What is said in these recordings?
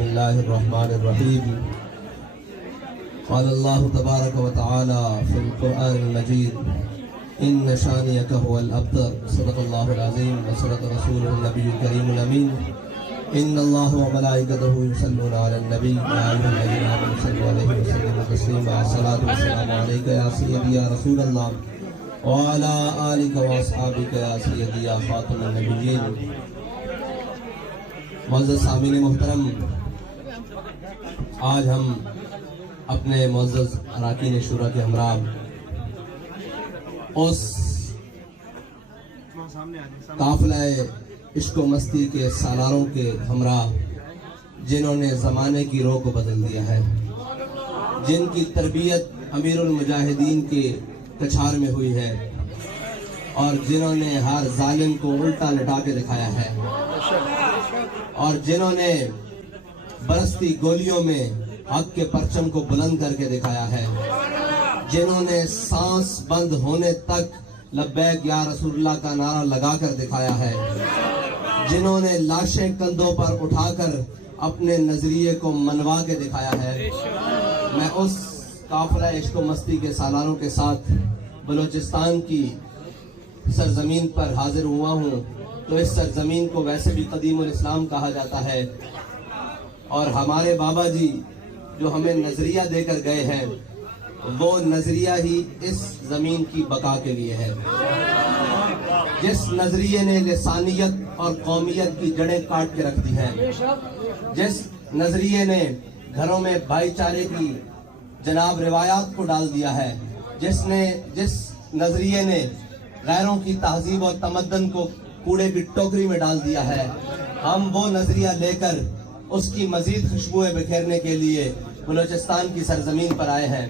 بسم الله الرحمن الرحيم. قال الله تبارك وتعالى في القرآن المجيد: إن شانئك هو الأبتر. صدق الله العظيم وصدق رسوله النبي الكريم الأمين. إن الله وملائكته يصلون على النبي يا أيها الذين آمنوا صلوا عليه وسلموا تسليما. الصلاة والسلام عليك يا سيدي يا رسول الله وعلى آلك وأصحابك يا سيدي يا خاتم النبيين. معزز سامعین محترم، آج ہم اپنے معزز اراکین شورا کے ہمراہ اس قافلہ عشق و مستی کے سالاروں کے ہمراہ جنہوں نے زمانے کی رو کو بدل دیا ہے، جن کی تربیت امیر المجاہدین کے کچھار میں ہوئی ہے اور جنہوں نے ہر ظالم کو الٹا لٹا کے دکھایا ہے اور جنہوں نے برستی گولیوں میں حق کے پرچم کو بلند کر کے دکھایا ہے، جنہوں نے سانس بند ہونے تک لبیک یا رسول اللہ کا نعرہ لگا کر دکھایا ہے، جنہوں نے لاشیں کندھوں پر اٹھا کر اپنے نظریے کو منوا کے دکھایا ہے. میں اس قافلہ عشق و مستی کے سالاروں کے ساتھ بلوچستان کی سرزمین پر حاضر ہوا ہوں. تو اس سرزمین کو ویسے بھی قدیم الاسلام کہا جاتا ہے اور ہمارے بابا جی جو ہمیں نظریہ دے کر گئے ہیں وہ نظریہ ہی اس زمین کی بقا کے لیے ہے. جس نظریے نے لسانیت اور قومیت کی جڑیں کاٹ کے رکھ دی ہیں، جس نظریے نے گھروں میں بھائی چارے کی جناب روایات کو ڈال دیا ہے، جس نظریے نے غیروں کی تہذیب اور تمدن کو کوڑے کی ٹوکری میں ڈال دیا ہے، ہم وہ نظریہ لے کر اس کی مزید خوشبوئیں بکھیرنے کے لیے بلوچستان کی سرزمین پر آئے ہیں.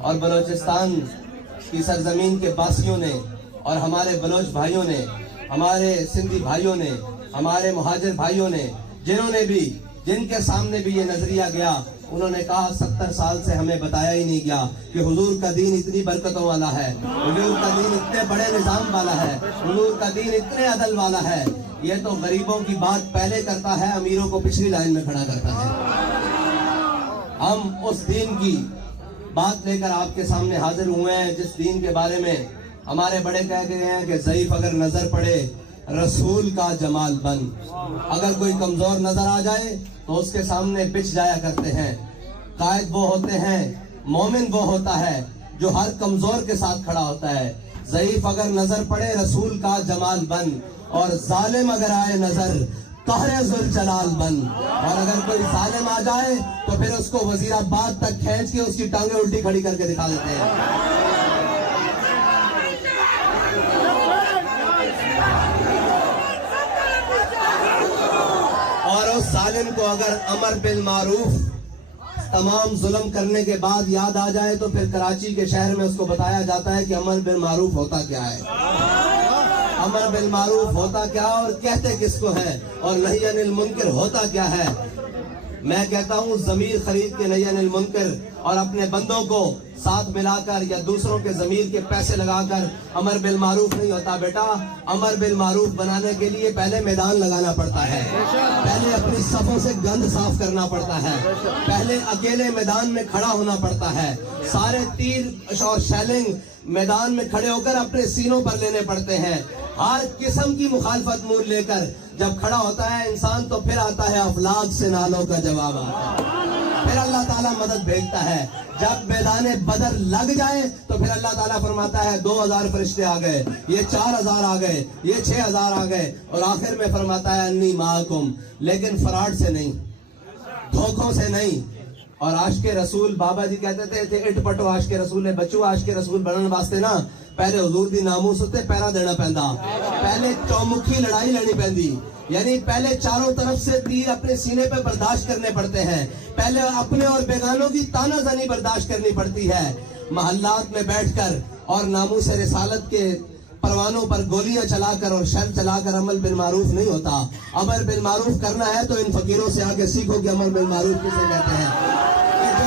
اور بلوچستان کی سرزمین کے باسیوں نے اور ہمارے بلوچ بھائیوں نے، ہمارے سندھی بھائیوں نے، ہمارے مہاجر بھائیوں نے، جن کے سامنے بھی یہ نظریہ گیا، انہوں نے کہا 70 سال سے ہمیں بتایا ہی نہیں گیا کہ حضور کا دین اتنی برکتوں والا ہے، حضور کا دین اتنے بڑے نظام والا ہے، حضور کا دین اتنے عدل والا ہے. یہ تو غریبوں کی بات پہلے کرتا ہے، امیروں کو پچھلی لائن میں کھڑا کرتا ہے. ہم اس دین کی بات لے کر آپ کے سامنے حاضر ہوئے ہیں جس دین کے بارے میں ہمارے بڑے کہہ گئے ہیں کہ ضعیف اگر نظر پڑے رسول کا جمال بن. اگر کوئی کمزور نظر آ جائے تو اس کے سامنے بچ جایا کرتے ہیں. قائد وہ ہوتے ہیں، مومن وہ ہوتا ہے جو ہر کمزور کے ساتھ کھڑا ہوتا ہے. ضعیف اگر نظر پڑے رسول کا جمال بن، اور ظالم اگر آئے نظر قہر ذوالجلال بن. اور اگر کوئی ظالم آ جائے تو پھر اس کو وزیر آباد تک کھینچ کے اس کی ٹانگیں الٹی کھڑی کر کے دکھا دیتے ہیں. اور اس ظالم کو اگر امر بالمعروف تمام ظلم کرنے کے بعد یاد آ جائے تو پھر کراچی کے شہر میں اس کو بتایا جاتا ہے کہ امر بالمعروف ہوتا کیا ہے، امر بالمعروف ہوتا کیا اور کہتے کس کو ہے، اور نہی عن المنکر ہوتا کیا ہے. میں کہتا ہوں ضمیر خرید کے نہی عن المنکر اور اپنے بندوں کو ساتھ ملا کر یا دوسروں کے ضمیر کے پیسے لگا کر امر بالمعروف نہیں ہوتا. بیٹا امر بالمعروف بنانے کے لیے پہلے میدان لگانا پڑتا ہے، پہلے اپنی صفوں سے گند صاف کرنا پڑتا ہے، پہلے اکیلے میدان میں کھڑا ہونا پڑتا ہے. سارے تیر اور شیلنگ میدان میں کھڑے ہو کر اپنے سینوں پر لینے پڑتے ہیں. ہر قسم کی مخالفت مول لے کر جب کھڑا ہوتا ہے انسان تو پھر آتا ہے افلاک سے نالوں کا جواب آتا ہے، پھر اللہ تعالیٰ مدد بھیجتا ہے. جب میدان بدر لگ جائے تو پھر اللہ تعالیٰ فرماتا ہے 2000 فرشتے آ گئے، یہ 4000 آ گئے، یہ 6000 آ گئے، اور آخر میں فرماتا ہے انی معکم. لیکن فراڈ سے نہیں، دھوکوں سے نہیں. اور عاشق رسول بابا جی کہتے تھے اٹ پٹو عاشق رسول ہے. بچو عاشق رسول بننے واسطے نا پہلے حضور دی ناموس تے پیرا دینا پیندا، پہلے چومکھی لڑائی لڑنی پیندی، یعنی پہلے چاروں طرف سے تیر اپنے سینے پہ برداشت کرنے پڑتے ہیں، پہلے اپنے اور بیگانوں کی تانا زنی برداشت کرنی پڑتی ہے. محلات میں بیٹھ کر اور ناموس رسالت کے پروانوں پر گولیاں چلا کر اور شر چلا کر عمل بالمعروف نہیں ہوتا. امر بالمعروف کرنا ہے تو ان فقیروں سے آ کے سیکھو کہ عمل بالمعروف کسے کہتے ہیں. جو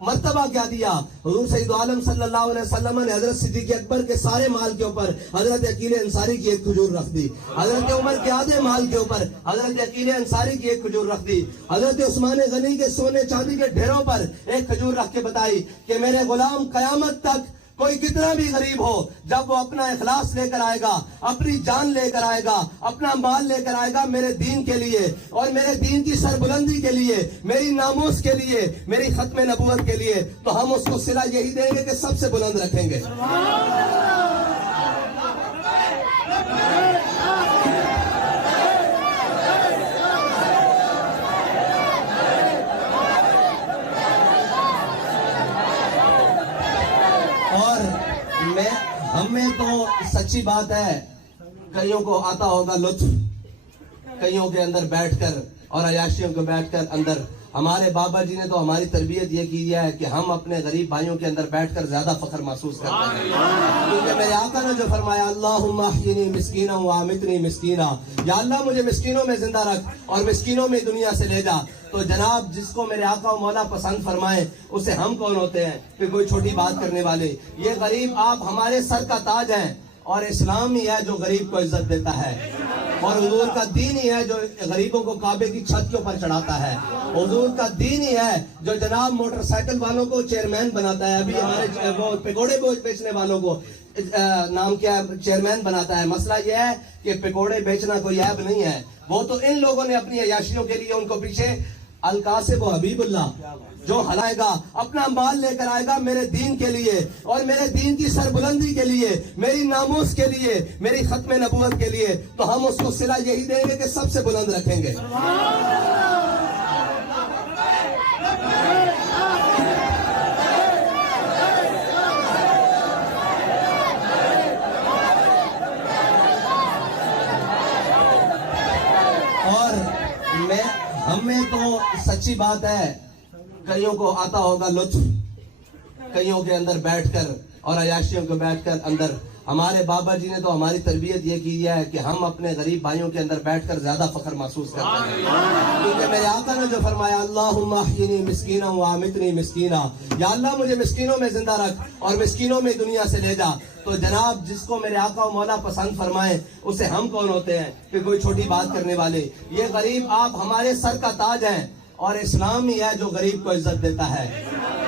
مرتبہ کیا دیا. حضور سید عالم صلی اللہ علیہ وسلم نے حضرت صدیق اکبر کے سارے مال کے اوپر حضرت عقیل انصاری کی ایک کھجور رکھ دی. حضرت عمر کے آدھے مال کے اوپر حضرت عقیل انصاری کی ایک کھجور رکھ دی. حضرت عثمان غنی کے سونے چاندی کے ڈھیروں پر ایک کھجور رکھ کے بتائی کہ میرے غلام قیامت تک کوئی کتنا بھی غریب ہو، جب وہ اپنا اخلاص لے کر آئے گا، اپنی جان لے کر آئے گا، اپنا مال لے کر آئے گا میرے دین کے لیے اور میرے دین کی سربلندی کے لیے، میری ناموس کے لیے، میری ختم نبوت کے لیے، تو ہم اس کو صلہ یہی دیں گے کہ سب سے بلند رکھیں گے. ہم میں تو سچی بات ہے، کئیوں کو آتا ہوگا لطف کئیوں کے اندر بیٹھ کر اور عیاشیوں کو بیٹھ کر اندر. ہمارے بابا جی نے تو ہماری تربیت یہ کی ہے کہ ہم اپنے غریب بھائیوں کے اندر بیٹھ کر زیادہ فخر محسوس کرتے ہیں، کیونکہ میرے آقا نے جو فرمایا اللہم احیینی مسکینا وامیتنی مسکینا، یا اللہ مجھے مسکینوں میں زندہ رکھ اور مسکینوں میں دنیا سے لے جا. تو جناب جس کو میرے آقا و مولا پسند فرمائے اسے ہم کون ہوتے ہیں کہ کوئی چھوٹی بات کرنے والے. یہ غریب آپ ہمارے سر کا تاج ہیں اور اسلام ہی ہے جو غریب کو عزت دیتا ہے اور حضور کا دین ہی ہے جو غریبوں کو کعبے کی چھت کے اوپر چڑھاتا ہے. حضور کا دین ہی ہے جو جناب موٹر سائیکل والوں کو چیئرمین بناتا ہے. ابھی ہمارے وہ پکوڑے بیچنے والوں کو نام کیا ہے چیئرمین بناتا ہے. مسئلہ یہ ہے کہ پکوڑے بیچنا کوئی عیب نہیں ہے، وہ تو ان لوگوں نے اپنی عیاشیوں کے لیے ان کو پیچھے القاسب و حبیب اللہ جو ہلائے گا، اپنا مال لے کر آئے گا میرے دین کے لیے اور میرے دین کی سربلندی کے لیے، میری ناموس کے لیے، میری ختم نبوت کے لیے، تو ہم اس کو صلہ یہی دیں گے کہ سب سے بلند رکھیں گے. ہم میں تو سچی بات ہے، کئیوں کو آتا ہوگا لطف کئیوں کے اندر بیٹھ کر اور عیاشیوں کو بیٹھ کر اندر. ہمارے بابا جی نے تو ہماری تربیت یہ کی ہے کہ ہم اپنے غریب بھائیوں کے اندر بیٹھ کر زیادہ فخر محسوس کرتے ہیں، کیونکہ میرے آقا نے جو فرمایا اللہم احیینی مسکینا وامیتنی مسکینا، یا اللہ مجھے مسکینوں میں زندہ رکھ اور مسکینوں میں دنیا سے لے جا. تو جناب جس کو میرے آقا و مولا پسند فرمائے اسے ہم کون ہوتے ہیں کہ کوئی چھوٹی بات کرنے والے. یہ غریب آپ ہمارے سر کا تاج ہیں اور اسلام ہی ہے جو غریب کو عزت دیتا ہے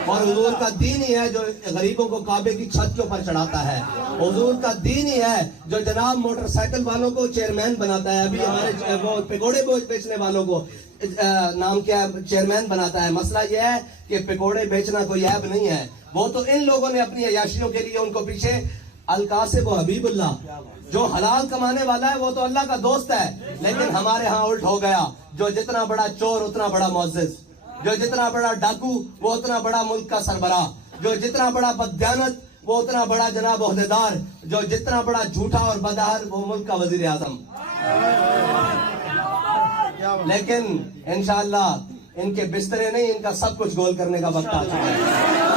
اور حضور کا دین ہی ہے جو غریبوں کو کعبے کی چھت کے اوپر چڑھاتا ہے. حضور کا دین ہی ہے جو جناب موٹر سائیکل والوں کو چیئرمین بناتا ہے. ابھی ہمارے وہ پکوڑے بیچنے والوں کو نام کیا ہے چیئرمین بناتا ہے. مسئلہ یہ ہے کہ پکوڑے بیچنا کوئی عیب نہیں ہے، وہ تو ان لوگوں نے اپنی عیاشیوں کے لیے ان کو پیچھے القاسب و حبیب اللہ جو حلال کمانے والا ہے وہ تو اللہ کا دوست ہے. لیکن ہمارے ہاں الٹ ہو گیا، جو جتنا بڑا چور اتنا بڑا معزز، جو جتنا بڑا ڈاکو وہ اتنا بڑا ملک کا سربراہ، جو جتنا بڑا بددیانت وہ اتنا بڑا جناب عہدیدار، جو جتنا بڑا جھوٹا اور بدہر وہ ملک کا وزیر اعظم. لیکن انشاءاللہ ان کے بسترے نہیں، ان کا سب کچھ گول کرنے کا وقت آ چکا ہے.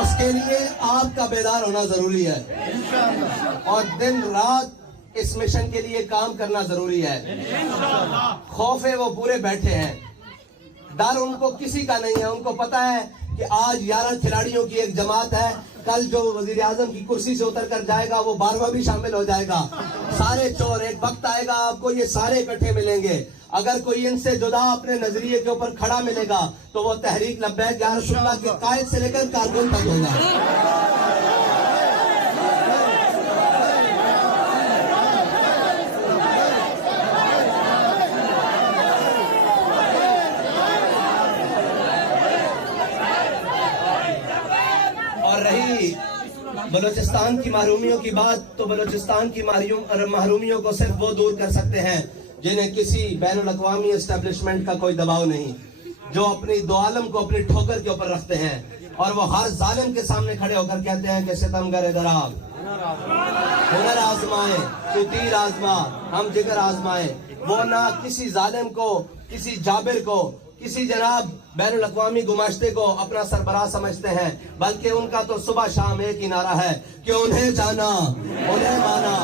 اس کے لیے آپ کا بیدار ہونا ضروری ہے اور دن رات اس مشن کے لیے کام کرنا ضروری ہے. خوف ہے وہ پورے بیٹھے ہیں، ڈر ان کو کسی کا نہیں ہے. ان کو پتا ہے کہ آج 11 کھلاڑیوں کی ایک جماعت ہے، کل جو وزیر اعظم کی کرسی سے اتر کر جائے گا وہ 12واں بھی شامل ہو جائے گا. سارے چور ایک وقت آئے گا آپ کو یہ سارے اکٹھے ملیں گے. اگر کوئی ان سے جدا اپنے نظریے کے اوپر کھڑا ملے گا تو وہ تحریک لبیک یا رسول اللہ کے قائد سے لے کر کارکن تک ہوگا. اور رہی بلوچستان کی محرومیوں کی بات، تو بلوچستان کی محرومیوں کو صرف وہ دور کر سکتے ہیں جنہیں کسی بین الاقوامی اسٹیبلشمنٹ کا کوئی دباؤ نہیں، جو اپنی دو عالم کو اپنی ٹھوکر کے اوپر رکھتے ہیں اور وہ ہر ظالم کے سامنے کھڑے ہو کر کہتے ہیں کہ ستمگر ادھر آ، ہنر آزمائے تو تیر آزما، ہم جگر آزمائے. وہ نہ کسی ظالم کو، کسی جابر کو، کسی جناب بین الاقوامی گماشتے کو اپنا سربراہ سمجھتے ہیں، بلکہ ان کا تو صبح شام ایک ہی نعرہ ہے کہ انہیں جانا، انہیں مانا.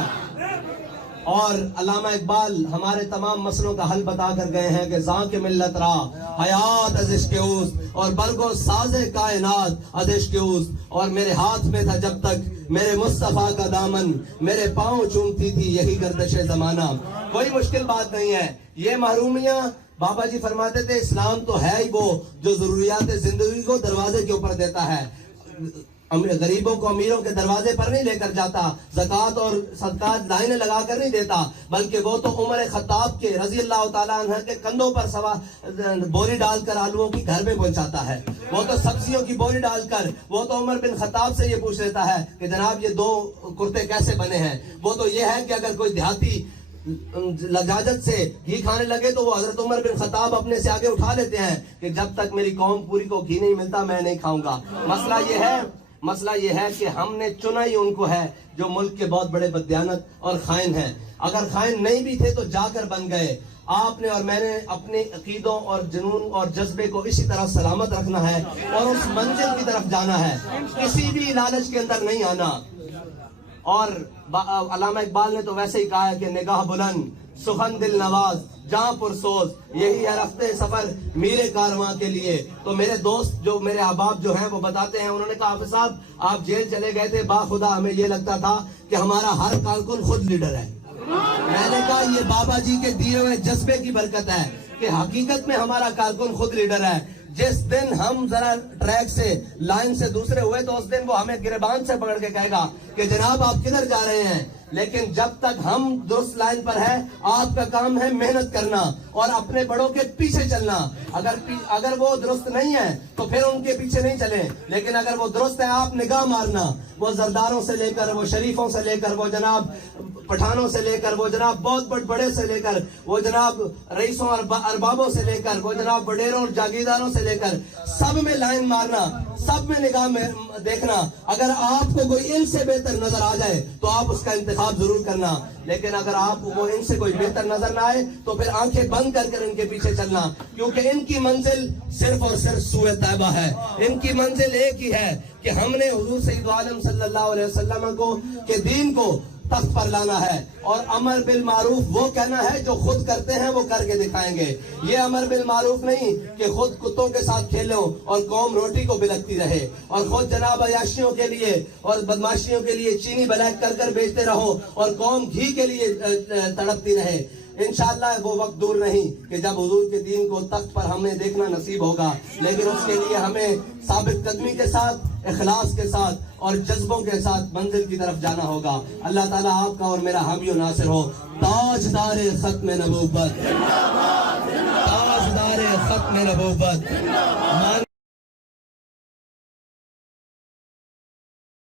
اور علامہ اقبال ہمارے تمام مسئلوں کا حل بتا کر گئے ہیں کہ ذاک ملت را حیات از عشق اوست اور برگو ساز کائنات از عشق اوست، اور میرے ہاتھ میں تھا جب تک میرے مصطفیٰ کا دامن، میرے پاؤں چومتی تھی یہی گردش زمانہ۔ کوئی مشکل بات نہیں ہے یہ محرومیاں۔ بابا جی فرماتے تھے اسلام تو ہے ہی وہ جو ضروریات زندگی کو دروازے کے اوپر دیتا ہے، غریبوں کو امیروں کے دروازے پر نہیں لے کر جاتا، زکوٰۃ اور صدقات لائنیں لگا کر نہیں دیتا، بلکہ وہ تو عمر خطاب کے رضی اللہ تعالیٰ عنہ کے کندھوں پر بوری ڈال کر آلووں کی گھر میں پہنچاتا ہے، وہ تو سبزیوں کی بوری ڈال کر، وہ تو عمر بن خطاب سے یہ پوچھ لیتا ہے کہ جناب یہ 2 کرتے کیسے بنے ہیں، وہ تو یہ ہے کہ اگر کوئی دیہاتی لجاجت سے گھی کھانے لگے تو وہ حضرت عمر بن خطاب اپنے سے آگے اٹھا لیتے ہیں کہ جب تک میری قوم پوری کو گھی نہیں ملتا میں نہیں کھاؤں گا۔ مسئلہ یہ ہے کہ ہم نے چنا ہی ان کو ہے جو ملک کے بہت بڑے بددیانت اور خائن ہیں۔ اگر خائن نہیں بھی تھے تو جا کر بن گئے۔ آپ نے اور میں نے اپنے عقیدوں اور جنون اور جذبے کو اسی طرح سلامت رکھنا ہے اور اس منزل کی طرف جانا ہے، کسی بھی لالچ کے اندر نہیں آنا۔ اور علامہ اقبال نے تو ویسے ہی کہا ہے کہ نگاہ بلند، سخن دل نواز، جہاں پرسوز، یہی ہے رفتے سفر میرے کارواں کے لیے۔ تو میرے دوست جو میرے احباب جو ہیں وہ بتاتے ہیں، انہوں نے کہا حافظ صاحب آپ جیل چلے گئے تھے، باخدا ہمیں یہ لگتا تھا کہ ہمارا ہر کارکن خود لیڈر ہے۔ میں نے کہا یہ بابا جی کے دیے ہوئے جذبے کی برکت ہے کہ حقیقت میں ہمارا کارکن خود لیڈر ہے۔ جس دن ہم ذرا ٹریک سے لائن سے دوسرے ہوئے تو اس دن وہ ہمیں گریبان سے پکڑ کے کہے گا کہ جناب آپ کدھر جا رہے ہیں، لیکن جب تک ہم درست لائن پر ہے آپ کا کام ہے محنت کرنا اور اپنے بڑوں کے پیچھے چلنا۔ اگر وہ درست نہیں ہے تو پھر ان کے پیچھے نہیں چلیں، لیکن اگر وہ درست ہے آپ نگاہ مارنا، وہ زرداروں سے لے کر، وہ شریفوں سے لے کر، وہ جناب پٹھانوں سے لے کر، وہ جناب بہت بڑے سے لے کر، وہ جناب رئیسوں اور اربابوں سے لے کر، وہ جناب وڈیروں اور جاگیرداروں سے لے کر، سب میں لائن مارنا، سب میں نگاہ میں دیکھنا۔ اگر آپ کو کوئی ان سے بہتر نظر آ جائے تو آپ اس کا انتخاب ضرور کرنا، لیکن اگر آپ کو ان سے کوئی بہتر نظر نہ آئے تو پھر آنکھیں بند کر کر ان کے پیچھے چلنا، کیونکہ ان کی منزل صرف اور صرف سوئے طیبہ ہے۔ ان کی منزل ایک ہی ہے کہ ہم نے حضور سید عالم صلی اللہ علیہ وسلم کو کے دین کو تخت پر لانا ہے، اور امر بالمعروف وہ کہنا ہے جو خود کرتے ہیں وہ کر کے دکھائیں گے۔ یہ امر بالمعروف نہیں کہ خود کتوں کے ساتھ کھیلو اور قوم روٹی کو بلکتی رہے اور خود جناب عیاشیوں کے لیے اور بدماشیوں کے لیے چینی بلیک کر کر بیچتے رہو اور قوم گھی کے لیے تڑپتی رہے۔ انشاءاللہ وہ وقت دور نہیں کہ جب حضور کے دین کو تخت پر ہمیں دیکھنا نصیب ہوگا، لیکن اس کے لیے ہمیں ثابت قدمی کے ساتھ، اخلاص کے ساتھ اور جذبوں کے ساتھ منزل کی طرف جانا ہوگا۔ اللہ تعالیٰ آپ کا اور میرا حامی و ناصر ہو۔ تاجدار ختم نبوت، تاجدار ختم نبوت۔